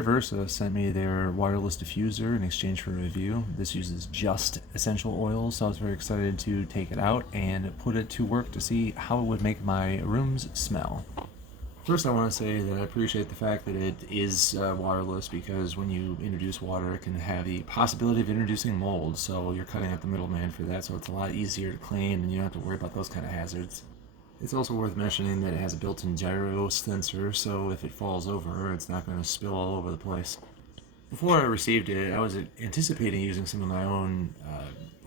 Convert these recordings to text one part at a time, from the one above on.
Versa sent me their wireless diffuser in exchange for a review. This uses just essential oils, so I was very excited to take it out and put it to work to see how it would make my rooms smell. First, I want to say that I appreciate the fact that it is waterless because when you introduce water, it can have the possibility of introducing mold. So you're cutting out the middleman for that. So it's a lot easier to clean, and you don't have to worry about those kind of hazards. It's also worth mentioning that it has a built-in gyro sensor, so if it falls over, it's not going to spill all over the place. Before I received it, I was anticipating using some of my own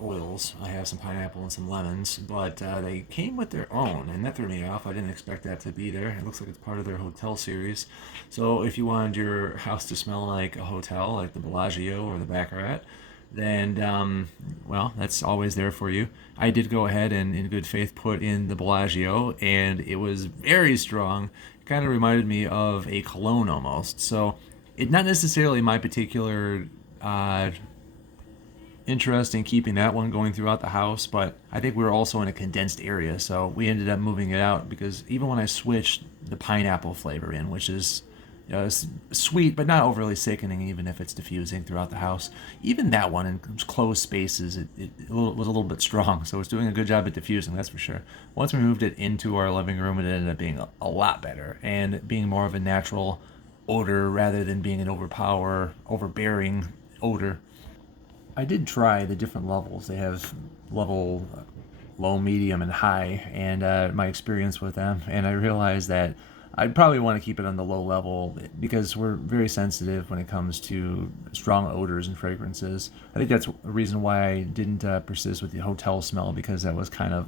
oils. I have some pineapple and some lemons, but they came with their own, and that threw me off. I didn't expect that to be there. It looks like it's part of their hotel series. So if you wanted your house to smell like a hotel, like the Bellagio or the Baccarat, then well, that's always there for you. I did go ahead and in good faith put in the Bellagio, and it was very strong. It kind of reminded me of a cologne almost. So it not necessarily my particular interest in keeping that one going throughout the house, but I think we were also in a condensed area, so we ended up moving it out because even when I switched the pineapple flavor in, which is sweet but not overly sickening, even if it's diffusing throughout the house, even that one in closed spaces, it was a little bit strong, so it's doing a good job at diffusing, that's for sure. Once we moved it into our living room, it ended up being a lot better and being more of a natural odor rather than being an overbearing odor. I did try the different levels. They have level low, medium, and high, and my experience with them. And I realized that I'd probably want to keep it on the low level because we're very sensitive when it comes to strong odors and fragrances. I think that's a reason why I didn't persist with the hotel smell, because that was kind of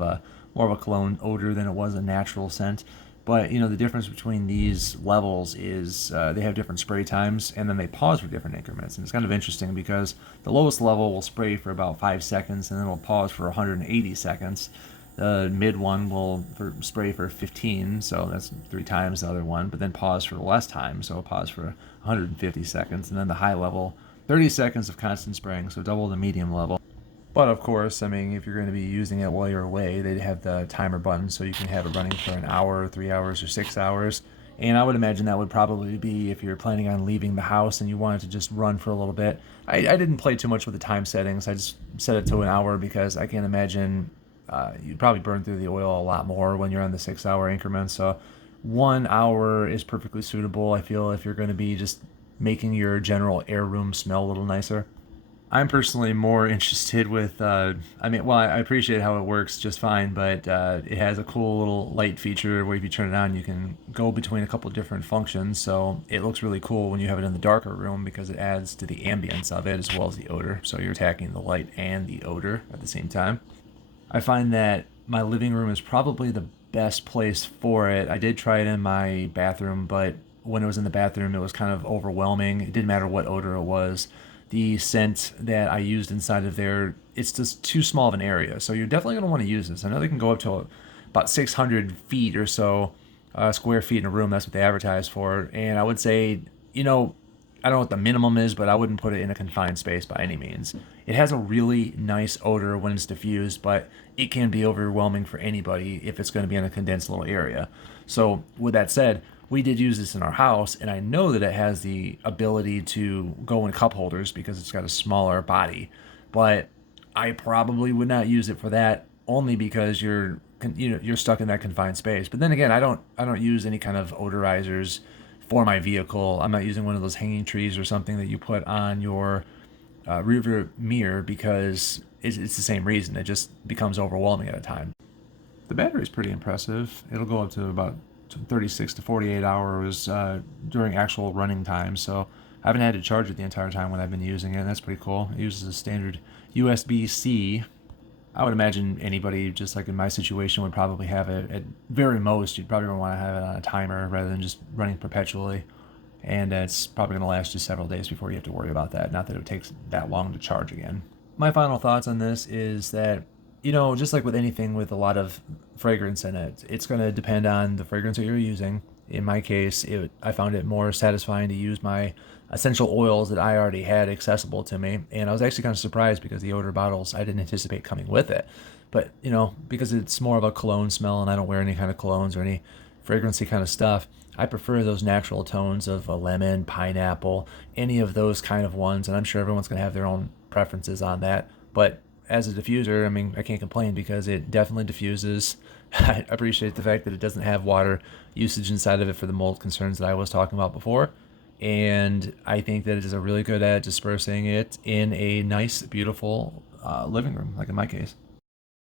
more of a cologne odor than it was a natural scent. But the difference between these levels is they have different spray times, and then they pause for different increments. And it's kind of interesting because the lowest level will spray for about 5 seconds, and then it'll pause for 180 seconds. The mid one will spray for 15, so that's 3 times the other one, but then pause for less time, so pause for 150 seconds. And then the high level, 30 seconds of constant spraying, so double the medium level. But of course, I mean, if you're going to be using it while you're away, they have the timer button, so you can have it running for an hour, 3 hours, or 6 hours. And I would imagine that would probably be if you're planning on leaving the house and you wanted to just run for a little bit. I didn't play too much with the time settings. I just set it to an hour because I can't imagine you'd probably burn through the oil a lot more when you're on the 6 hour increments. So 1 hour is perfectly suitable, I feel, if you're going to be just making your general air room smell a little nicer. I'm personally more interested with, I appreciate how it works just fine, but it has a cool little light feature where if you turn it on, you can go between a couple different functions. So it looks really cool when you have it in the darker room because it adds to the ambience of it as well as the odor. So you're attacking the light and the odor at the same time. I find that my living room is probably the best place for it. I did try it in my bathroom, but when it was in the bathroom, it was kind of overwhelming. It didn't matter what odor it was. The scent that I used inside of there, it's just too small of an area. So you're definitely going to want to use this. I know they can go up to about 600 feet or so, square feet in a room. That's what they advertise for. And I would say, I don't know what the minimum is, but I wouldn't put it in a confined space by any means. It has a really nice odor when it's diffused, but it can be overwhelming for anybody if it's going to be in a condensed little area. So with that said, we did use this in our house, and I know that it has the ability to go in cup holders because it's got a smaller body. But I probably would not use it for that, only because you're stuck in that confined space. But then again, I don't use any kind of odorizers for my vehicle. I'm not using one of those hanging trees or something that you put on your rearview mirror because it's the same reason. It just becomes overwhelming at a time. The battery is pretty impressive. It'll go up to about 36 to 48 hours during actual running time. So I haven't had to charge it the entire time when I've been using it. And that's pretty cool. It uses a standard USB-C. I would imagine anybody just like in my situation would probably have it at very most. You'd probably want to have it on a timer rather than just running perpetually. And it's probably going to last you several days before you have to worry about that. Not that it takes that long to charge again. My final thoughts on this is that just like with anything with a lot of fragrance in it, it's going to depend on the fragrance that you're using. In my case, I found it more satisfying to use my essential oils that I already had accessible to me. And I was actually kind of surprised because the odor bottles I didn't anticipate coming with it. But, because it's more of a cologne smell and I don't wear any kind of colognes or any fragrancy kind of stuff, I prefer those natural tones of a lemon, pineapple, any of those kind of ones. And I'm sure everyone's going to have their own preferences on that. But as a diffuser, I mean, I can't complain because it definitely diffuses. I appreciate the fact that it doesn't have water usage inside of it for the mold concerns that I was talking about before. And I think that it is a really good at dispersing it in a nice, beautiful living room, like in my case.